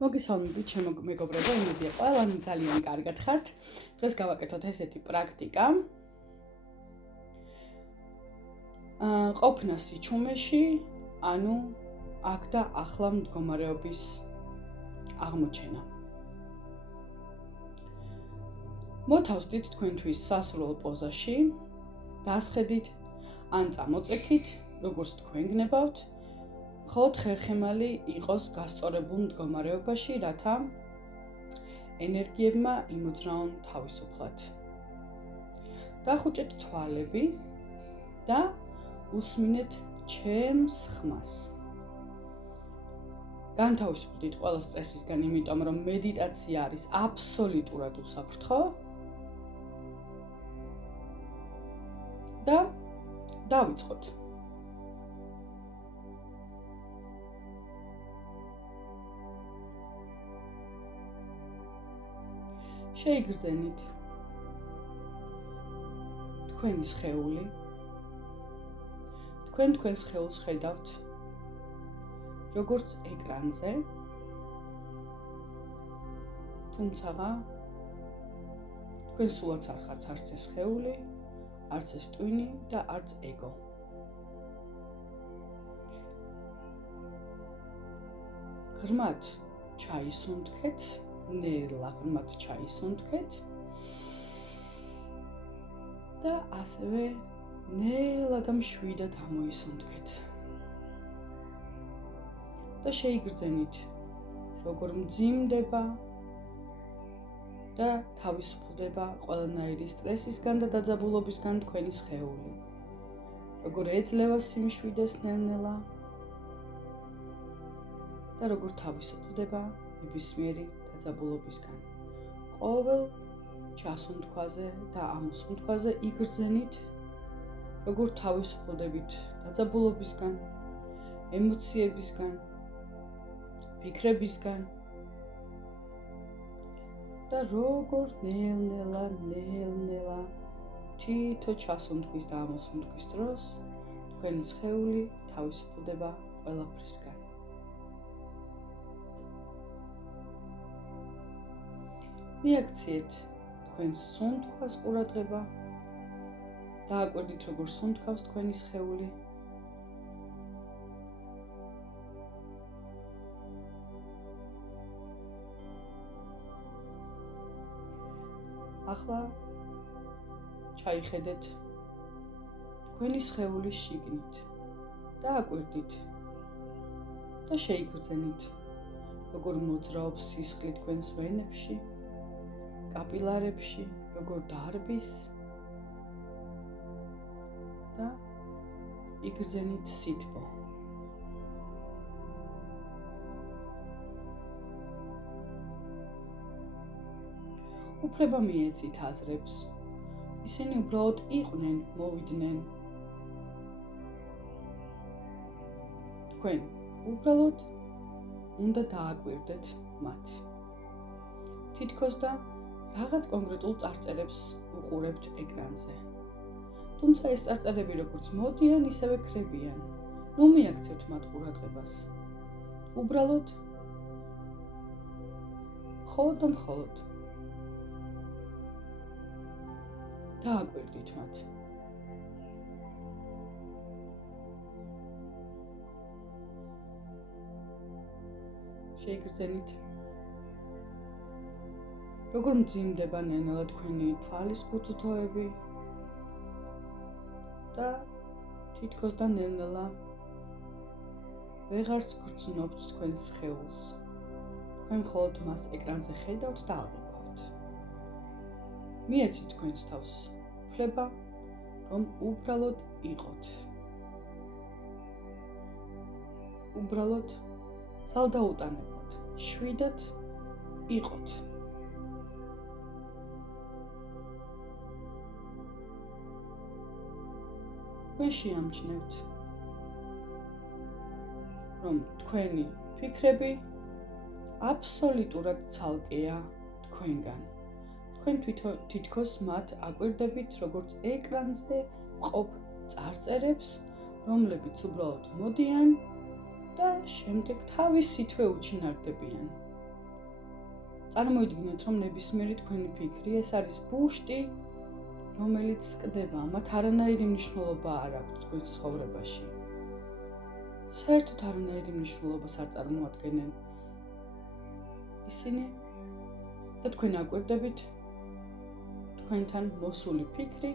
მოგესალმებით ჩემო მეგობრებო, იმედია ყველანი ძალიან კარგად ხართ. დღეს გავაკეთოთ ესეთი პრაქტიკა. ყოფნა სიჩუმეში, ანუ აქ და ახლა მდგომარეობის აღმოჩენა. მოთავსდით თქვენთვის სასურველ პოზაში, დასხედით ან წამოწექით, როგორც თქვენ გნებავთ. ხოთ ხერხემალი იყოს გასწორებულ მდგომარეობაში, რათა ენერგიებმა იმოძრაონ თავისუფლად. დახუჭეთ თვალები და უსმინეთ ჩემს ხმას. განთავისუფლდით ყველა სტრესისგან, იმიტომ რომ მედიტაცია არის აბსოლუტურად უსაფრთხო. და დავიწყოთ. შეიგრძენით თქვენი სხეული. თქვენ სხეულს ხედავთ როგორც ეკრანზე, თუმცა თქვენ სულაც არ ხართ არც ეს სხეული, არც ეს ტვინი და არც ეგო. ღრმად ჩაისუნთქეთ, ნელა ღრმად ჩაისუნთქეთ და ასევე ნელა და მშვიდად ამოისუნთქეთ. და შეიგრძენით, როგორ მძიმდება და თავისუფლდება ყველანაირი სტრესისგან და დაძაბულობისგან თქვენი სხეული. როგორ ეძლევა სიმშვიდეს ნელ-ნელა და როგორ თავისუფლდება ნებისმიერი დაძაბულობისგან. ყოველ ჩასუნთქვაზე და ამოსუნთქვაზე იგრძენით, როგორ თავისუფლდებით დაძაბულობისგან, ემოციებისგან, ფიქრებისგან და როგორ ნელ-ნელა თითო ჩასუნთქვის და ამოსუნთქვის დროს თქვენი სხეული თავისუფლდება ყველაფრისგან. მიაქციეთ თქვენს სუნთქვას ყურადღება. დააკვირდით, როგორ სუნთქავს თქვენი სხეული. ახლა ჩაიხედეთ თქვენი სხეულის შიგნით. დააკვირდით და შეიგრძენით, როგორ მოძრაობს სისხლი თქვენს ვენებში, კაპილარებში, როგორ დარბის და იგრძენით სითბო. უფლება მიეცით აზრებს. ისინი უბრალოდ იყვნენ, მოვიდნენ. თქვენ უბრალოდ უნდა დააკვირდეთ მათ. თითქოს და რაღაც კონკრეტულ წარწერებს უყურებთ ეკრანზე. თუმცა ეს წარწერები როგორც მოდიან, ისევე ქრებიან. ნუ მიაქცევთ მათ ყურადღებას. უბრალოდ მხოლოდ დააკვირდით მათ. შეიგრძენით, როგორ მძიმდება ნელა თქვენი თვალის კუთხეები და თითქოს და ნელა ვეღარც გრძნობთ თქვენს სხეულს. თქვენ მხოლოდ მას ეკრანზე ხედავთ და აღიქვავთ. მიეცით თქვენს თავს უფლება, რომ უბრალოდ იყოთ. უბრალოდ ძალდაუტანებად, შვიდად იყოთ. თქვენ შეამჩნევთ, რომ თქვენი ფიქრები აბსოლუტურად ცალკეა თქვენგან. თქვენ თითქოს მათ აკვირდებით, როგორც ეკრანზე მყოფ წარწერებს, რომლებიც უბრალოდ მოდიან და შემდეგ თავისითვე უჩინარდებიან. წარმოიდგინეთ, რომ ნებისმიერი თქვენი ფიქრი ეს არის ბუშტი, რომელიც სკდება, მათ არანაირი მნიშვნელობა არ აქვს თქვენ ცხოვრებაში. საერთოდ არანაირი მნიშვნელობას არ წარმოადგენენ ისინი და თქვენ აკვირდებით თქვენთან მოსული ფიქრი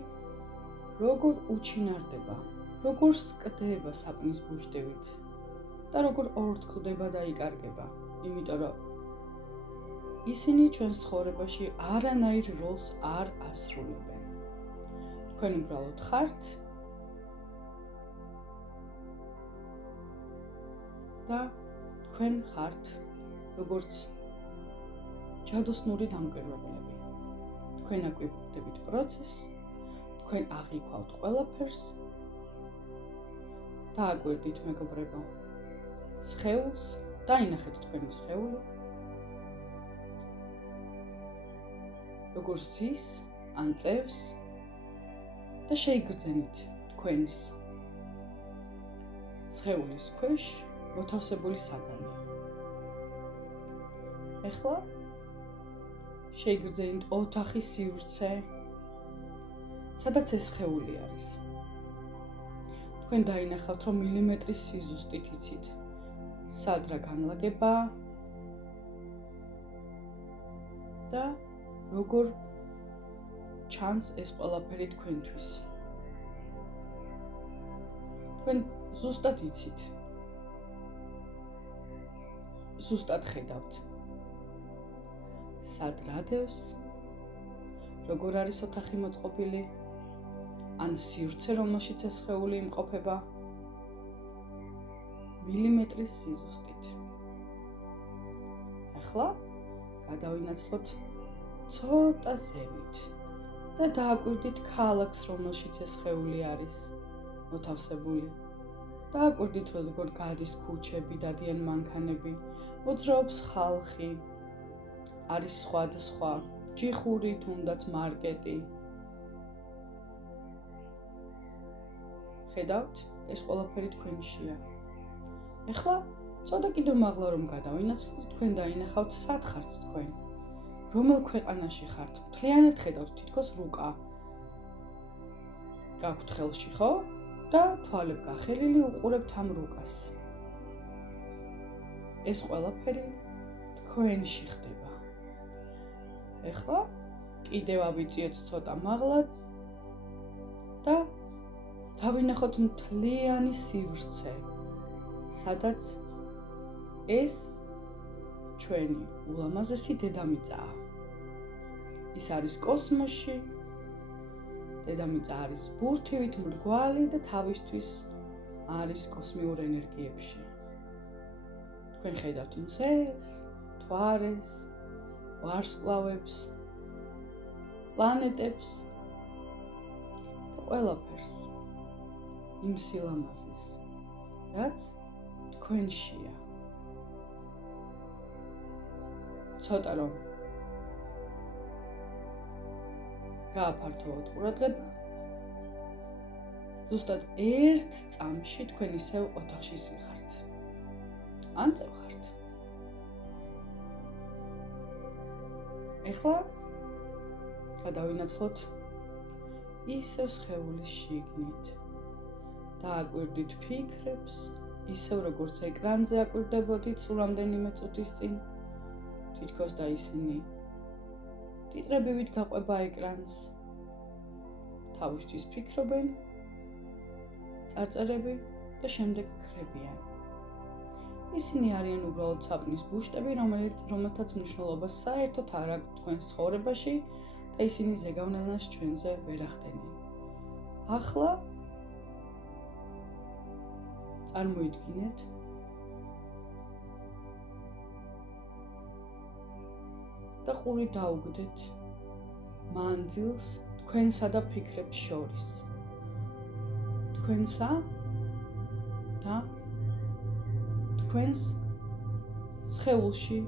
როგორ უჩინარდება, როგორ სკდება საპნის ბუშტივით და როგორ ორთქლდება და იკარგება, იმიტომ რომ ისინი ჩვენს ცხოვრებაში არანაირ როლს არ ასრულებენ. თქვენ უბრალოდ ხართ და თქვენ ხართ როგორც ჯადოსნური დამკვირვებლები. თქვენ აკვირდებით პროცესს, თქვენ აღიქვავთ ყველაფერს და აკვირდით მეგობრებო, სხეულს, დაინახეთ თქვენი სხეული, როგორ ზის ან წევს და შეიგრძენით თქვენს სხეულის ქვეშ მოთავსებული საგანი. ეხლა შეიგრძენით ოთახის სივრცე, სადაც ეს სხეული არის. თქვენ დაინახავთ, რომ მილიმეტრის სიზუსტით იცით, სად რა განლაგება და როგორ ჩანს ეს ყველაფერი თქვენთვის. თქვენ ზუსტად იცით, ზუსტად ხედავთ, სად რადევს, როგორ არის ოთახი მოწყობილი, ან სივრცე, რომელშიც ეს სხეული იმყოფება, მილიმეტრის სიზუსტით. ახლა გადავინაცვლოთ ცოტა ზევით და დააკვირდით ქალაქს, რომელშიც ეს სხეული არის მოთავსებული. დააკვირდით, როგორ გადის ქუჩები, დადიან მანქანები, მოძრაობს ხალხი, არის სხვადასხვა ჯიხური, თუნდაც მარკეტი. ხედავთ, ეს ყველაფერი თქვენშია. ეხლა ცოტა კიდევ მაღლა რომ გადავინაცვლოთ, თქვენ დაინახავთ, სად ხართ თქვენ, რომელ ქვეყანაში ხართ. მთლიანად ხედავთ, თითქოს რუკა გაქვთ ხელში, ხო? და თვალები გახელილი უყურებთ ამ რუკას. ეს ყველაფერი თქვენში ხდება. ეხლა კიდევ ავიწიოთ ცოტა მაღლა და დავინახოთ მთლიანი სივრცე, სადაც ეს ჩვენი ულამაზესი დედამიწაა. ის არის კოსმოსში, დედამიწა არის ბურთივით მრგვალი და თავისთვის არის კოსმიურ ენერგიებში. თქვენ ხედავთ მზეს, მთვარეს, ვარსკვლავებს, პლანეტებს და ყველაფერს, იმ სილამაზეს, რაც თქვენშია. ცოტა რომ გააფართოვოთ ყურადღება, ზუსტად ერთ წამში თქვენ ისევ ოთახში სიხართ. ან წევხართ. ეხლა გადავინაცვლოთ ისევ სხეულის შიგნით. დააკვირდით ფიქრებს, ისევ როგორც ეკრანზე აკვირდებოდით სულ რამდენიმე წუთის წინ. თითქოს და ისინი ტიტრებივით გაყვება ეკრანს, თავისთვის ფიქრობენ, წარწერები და შემდეგ ქრებიან. ისინი არიან უბრალოდ საპნის ბუშტები, რომელთაც მნიშვნელობა საერთოდ არ აქვს თქვენს ცხოვრებაში და ისინი ზეგავლენას ჩვენზე ვერ ახდენენ. ახლა წარმოიდგინეთ, და ყური დაუგდეთ მანძილს თქვენსა და ფიქრებს შორის. თქვენსა და თქვენს სხეულში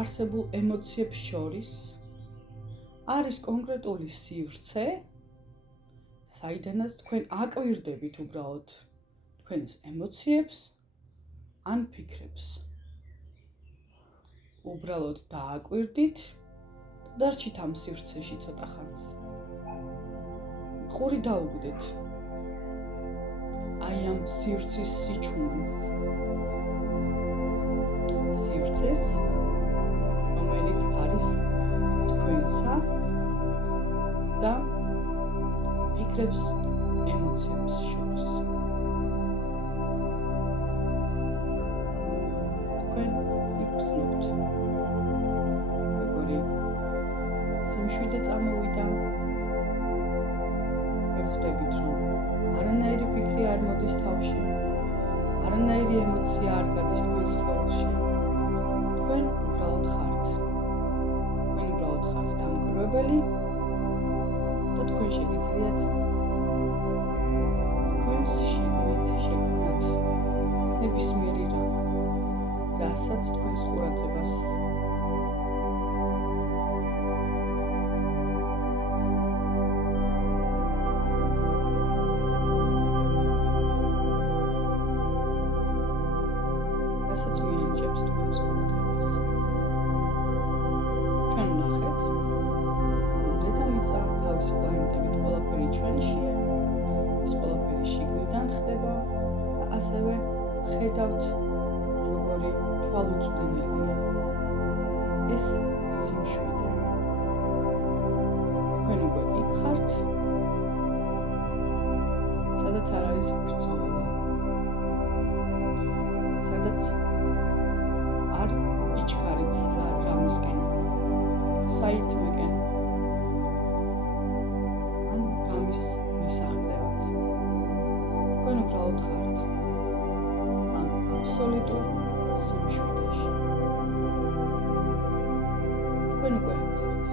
არსებულ ემოციებს შორის არის კონკრეტული სივრცე, საიდანაც თქვენ აკვირდებით უბრალოდ თქვენს ემოციებს ან ფიქრებს. უბრალოდ დააკვირდით და დარჩით ამ სივრცეში ცოტა ხანს. ხური დაუგდეთ აი ამ სივრცის სიჩუმეს. სივრცეს, რომელიც არის თქვენსა და ფიქრებს, ემოციებს შორის. თქვენ იგრძნობთ, როგორი სიმშვიდე წამოვიდა, ხვდებით, რომ არანაირი ფიქრი არ მოდის თავში, არანაირი ემოცია არ გადის თქვენს ხელში. თქვენ უბრალოდ ხართ. თქვენ უბრალოდ ხართ დამკვირვებელი და თქვენ შეგიძლიათ თქვენს შიგნით შექმნათ ნებისმიერი რამ, რასაც თქვენს ყურადღებას მიანიჭებთ თქვენს ყურადღებას. ჩვენ ვნახეთ, რომ დედამიწა თავისი პლანეტებით ყველაფერი ჩვენშია, ეს ყველაფერი შიგნიდან ხდება და ასევე ხედავთ, როგორი თვალუწვდენელია ეს სიმშვიდე. თქვენ უკვე იქ ხართ, სადაც არ არის ბრძოლა, სადაც არ იჩქარიც რამისკენ, საითმეკენ, ან რამის მისაღწევად. თქვენ უბრალოდ ხართ ამ აბსოლუტურ სიმშვიდეში. თქვენ უკვე აქ ხართ.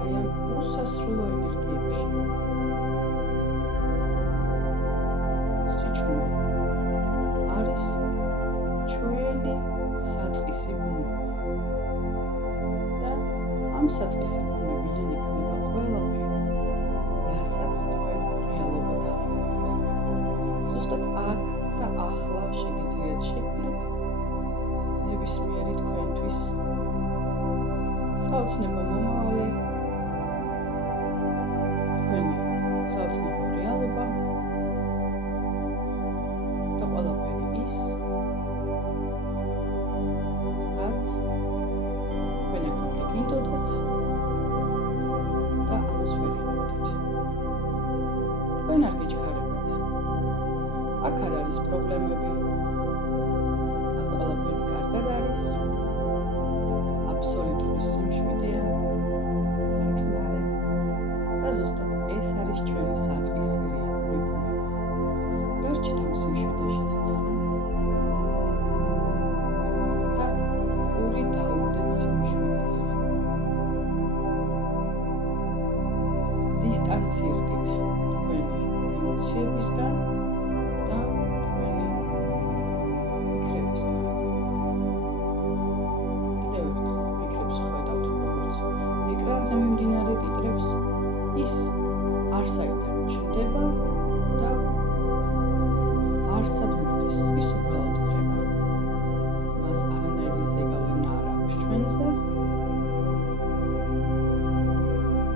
აი ამ უსასრულო ენერგიებში. სიჩუმე არის ჩვენი საწყისი ბუნება და ამ საწყისი ბუნებიდან იქნება ყველაფერი, რასაც თქვენ რეალობად აღიქვთ. ზუსტად აქ და ახლა შეგიძლიათ შექმნათ ნებისმიერი თქვენთვის საოცნებო მომავალი, თქვენი საოცნებო რეალობა და ყველაფერი ის, რაც თქვენ აქამდე გინდოდათ და ამას ვერ იღებდით. თქვენ არ გეჩქარებათ. აქ არ არის პრობლემები. აქ ყველაფერი კარგად არის. აბსოლუტური სიმშვიდეა, სიწყნარე და ზუსტად ეს არის ჩვენი საწყისი რეალური ბუნება. დარჩით ამ სიმშვიდეში ცოტა ხანს და ორი დაუგდეთ სიმშვიდეს. დისტანცირდით თქვენი ემოციებისგან და თქვენი ფიქრებისგან. კიდევ ერთხელ ფიქრებს ხედავთ, როგორც ეკრანზე მიმდინარე ტიტრებს, ის არსაიდან ჩნდება და არსად მოდის, ის უბრალოდ ხდება. მას არანაირი ზეგავლენა არ აქვს ჩვენზე.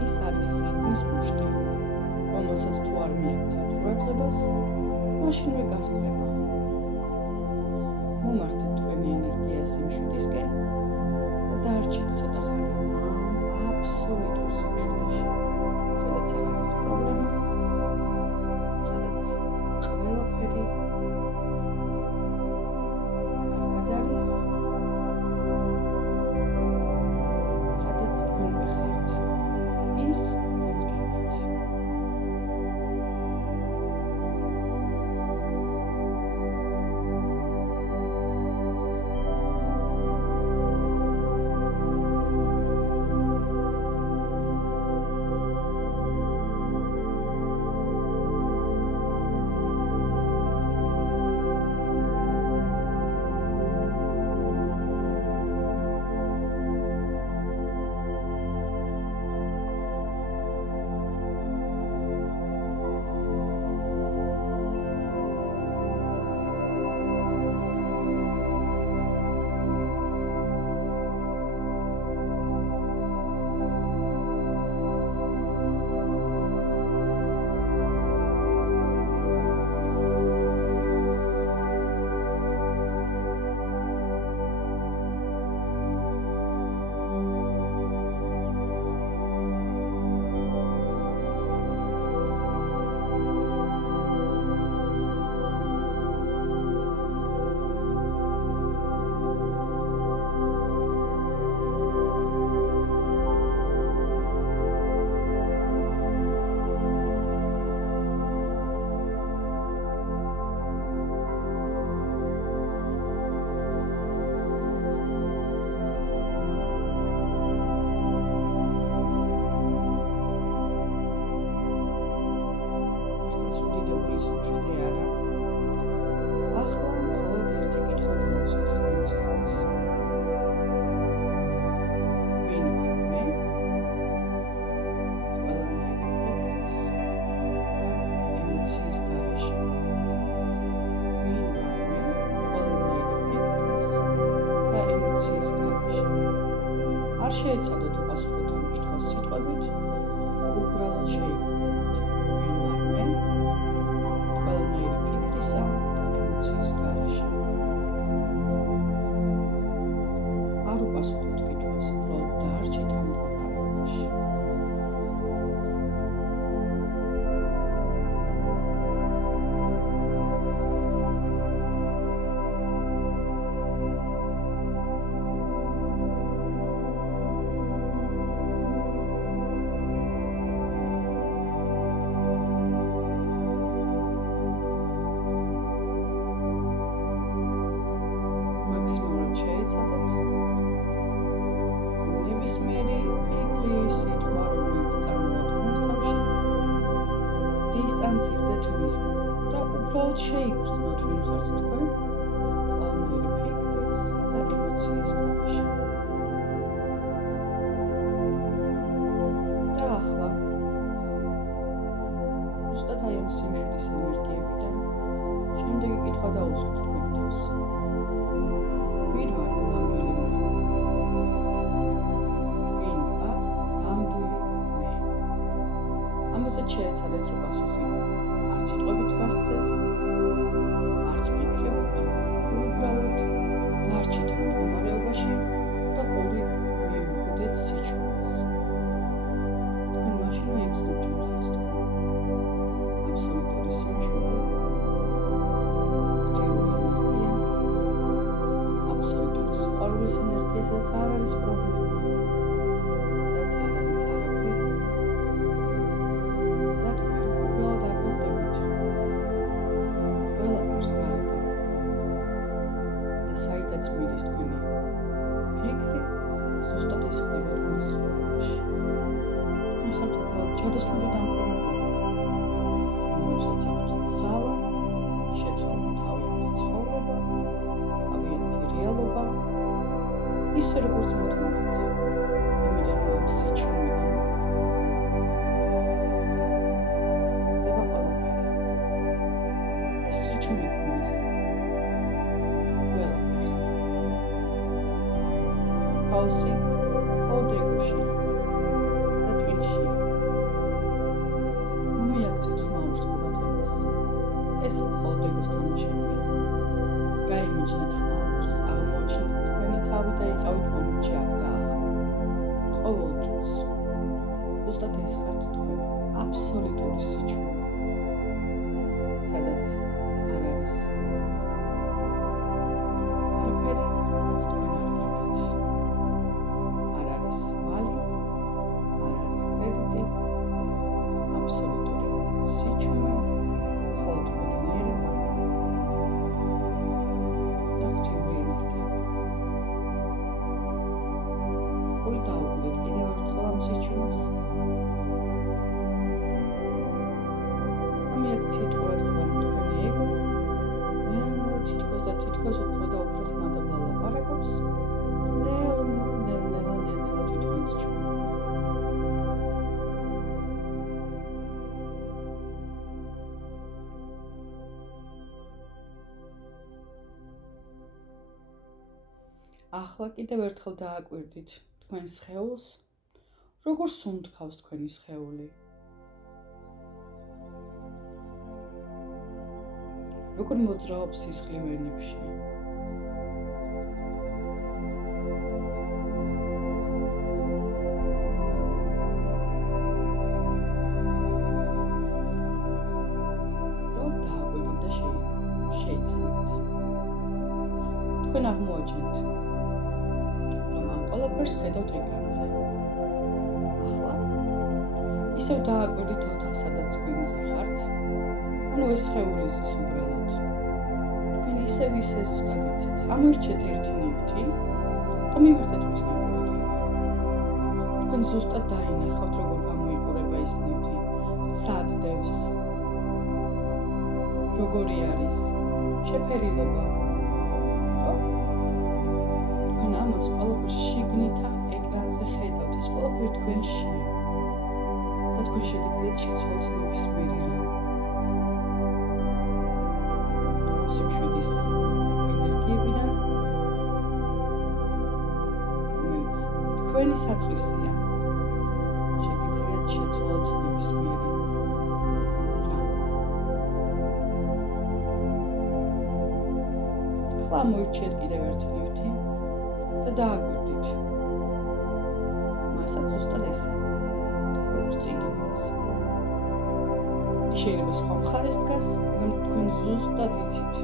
ის არის საფნის მუშტი, რომელსაც თუ არ მიაქცევთ ყურადღებას, მაშინვე გასკრება. მომართეთ თქვენი ენერგია სიმშვიდისკენ და დარჩით ცოტა ხანი ამ აბსოლუტურ სიმშვიდეში, სადაც არ არის პრობლემა, სადაც ყველაფერი კარგად არის, სადაც თქვენ ხართ ის, ვინც გინდათ. შეეცადოთ უპასუხოთ ამ კითხვას სიტყვებით, უბრალოდ შეიგრძნით. ვინ ვარ მე? ყველანაირი ფიქრისა და ემოციის გარეშე. არ უპასუხოთ კითხვას, უბრალოდ დარჩით ამ მდგომარეობაში. მაქსიმალურად შეეცადოთ ნებისმიერი ფიქრი, სიტყვა, რომელიც წარმოადგენს თავში, დისტანცირდეთ მისგან და უბრალოდ შეიგრძნოთ ვინ ხართ თქვენ ყველანაირი ფიქრის და ემოციის გარეშე. და ახლა ზუსტად აი ამ სიმშვიდის ენერგიებიდან შემდეგი კითხვა დაუსვით თქვენ თავს. ვინ ვარ ნამდვილი მე? ვინ ვარ ნამდვილი მე? ამაზე შეეცადეთ რომ პასუხი არც სიტყვებით გასცეთ, არც ფიქრებით, უბრალოდ დარჩით ამ მდგომარეობაში და ყოველი მიუხვდეთ სიჩუეს. თქვენ მაშინ მეიგრძნობთ ვინ ხართ თქვენ. აბსოლუტური სიმშვიდე, ღვთიური ენერგია, აბსოლუტური სიყვარულის ენერგია, სადაც არ არის პრობლემა, სადაც არ არის არაფერი და თქვენ უბრალოდ აკვირდებით ყველაფერს გარედან და საიდანაც მიდის თქვენი ფიქრი, ზუსტად ის ხდება თქვენს ცხოვრებაში. თქვენ ხართ უბრალოდ ჩადოსტური დამყარებელი, რომელსაც აქვს ძალა შეცვალა თავიანთი ცხოვრება, თავიანთი რეალობა, ისე როგორც მოთხოვთ, იმიდან რომ სიჩუმიდან ხდება ყველაფერი. ეს სიჩუმე ქმნის ყველაფერს. ქაოსი მხოლოდ ეგოშია და ტვინშია. მოიაქცეთ ხმაურს ყურადღებას. ეს მხოლოდ ეგოს თამაშებია. გაიმიჯნეთ ხმაურს, აღმოჩნდეთ თქვენი თავი და იყავით მომენტში აქ და ახლა. ყოველ წუთს. ზუსტად ეს ხართ თქვენ. აბსოლუტური სიჩუმე. სადაც არ არის არაფერი, რაც თქვენ არ გინდათ. არ არის ვალი, არ არის კრედიტი, აბსოლუტური სიჩუმე, მხოლოდ ბედნიერება და ღვთიური ენერგიები. ორი დაუკვირდეთ კიდევ ერთხელ ამ სიჩუმეს. ამიაქციეთ ყურადღება თქვენი ეგო, ნელ-ნელა თითქოს და თითქოს უფრო და უფრო ხმადაბ ლაპარაკობს, ნელ-ნელა თვითონაც ჩუმდება. ახლა კიდევ ერთხელ დააკვირდით თქვენს სხეულს, როგორ სუნთქავს თქვენი სხეული. როგორ მოძრაობს სისხლი ვენებში. დააკვირდით და შეიცანით. თქვენ აღმოაჩენთ, რომ ამ ყველაფერს ხედავთ ეკრანზე. ახლა ისევ დააკვირდით ოთახს, სადაც გვინზე ხართ. ანუ ეს სხეული ზის უბრალოდ. თქვენ ისევ ისე ზუსტად იცით. ამორჩეთ ერთი ნივთი და მივერთეთ მის ყურადღება. თქვენ ზუსტად დაინახავთ, როგორ გამოიყურება ის ნივთი, სად დევს, როგორი არის შეფერილობა. ხო? თქვენ ამას ყველაფერს შიგნით ეკრანზე ხედავთ, ეს ყველაფერი თქვენშია. და თქვენ შეგიძლიათ შეცვალოთ ნებისმიერი რამ. სიმშვიდის ენერგიებიდან, რომელიც თქვენ თქვენი საწყისია. შეგიძლიათ შეცვალოთ ნებისმიერი რამ. ახლა მოირჩიეთ კიდევ ერთი ნივთი და დააგვირდით. მასაც ზუსტად ესე. როგორც წინ გიგებს. შეიძლება სხვა მხარეს დგას, მაგრამ თქვენ ზუსტად იცით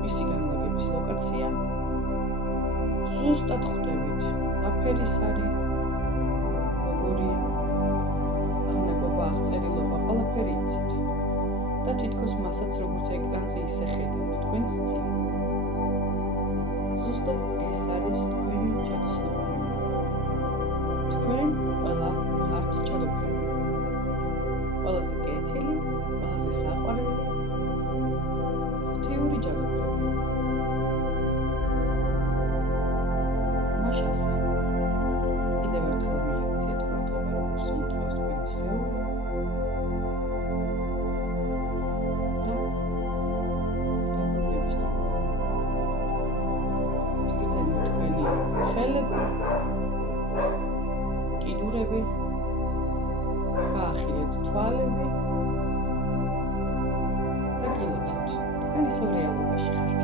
მისი განლაგების ლოკაცია. ზუსტად ხვდებით, რა ფერის არის, როგორია, აღნაგობა, აღწერილობა, ყველაფერი იცით. და თითქოს მასაც როგორც ეკრანზე ისე ხედავთ თქვენს წინ. ზუსტად ეს არის თქვენი ჯადოსნური. თქვენ ყველა ხართ ჯადოქრები. ყველაზე კეთილი, ყველაზე საყვარელი, ღვთიური ჯადოქრები. მაშასე. კიდევ ერთხელ მიაქციეთ ყურადღება, როგორც უნდათ თქვენი სხეული. და დაბრუნების დრო. იგრძნით თქვენი ხელები, კიდურები, გაახილეთ თვალები და გილოცავთ. თქვენ ისევ რეალობაში ხართ.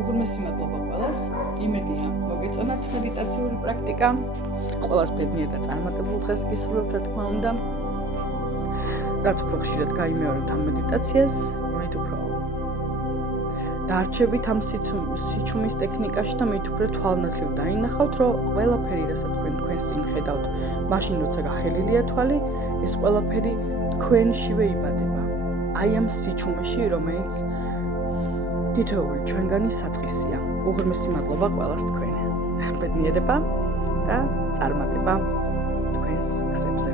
უღრმესი მადლობა ყველას. იმედია, მოგეწონათ მედიტაციური პრაქტიკა. ყველას ბედნიერ და წარმატებულ დღეს გისურვებთ, რა თქმა უნდა. რაც უფრო ხშირად გაიმეორებთ ამ მედიტაციას, მით უფრო დარჩებით ამ სიჩუმის ტექნიკაში და მით უფრო თვალნათლივ დაინახავთ, რომ ყველაფერი, რასაც თქვენ თქვენს წინ ხედავთ, მაშინ როცა გახელილია თვალი, ეს ყველაფერი თქვენშივე იბადება. აი ამ სიჩუმეში, რომელიც თითოეული ჩვენგანი საწყისია. უღრმესი მადლობა ყველას თქვენ. ბედნიერება და წარმატება თქვენს გზებზე.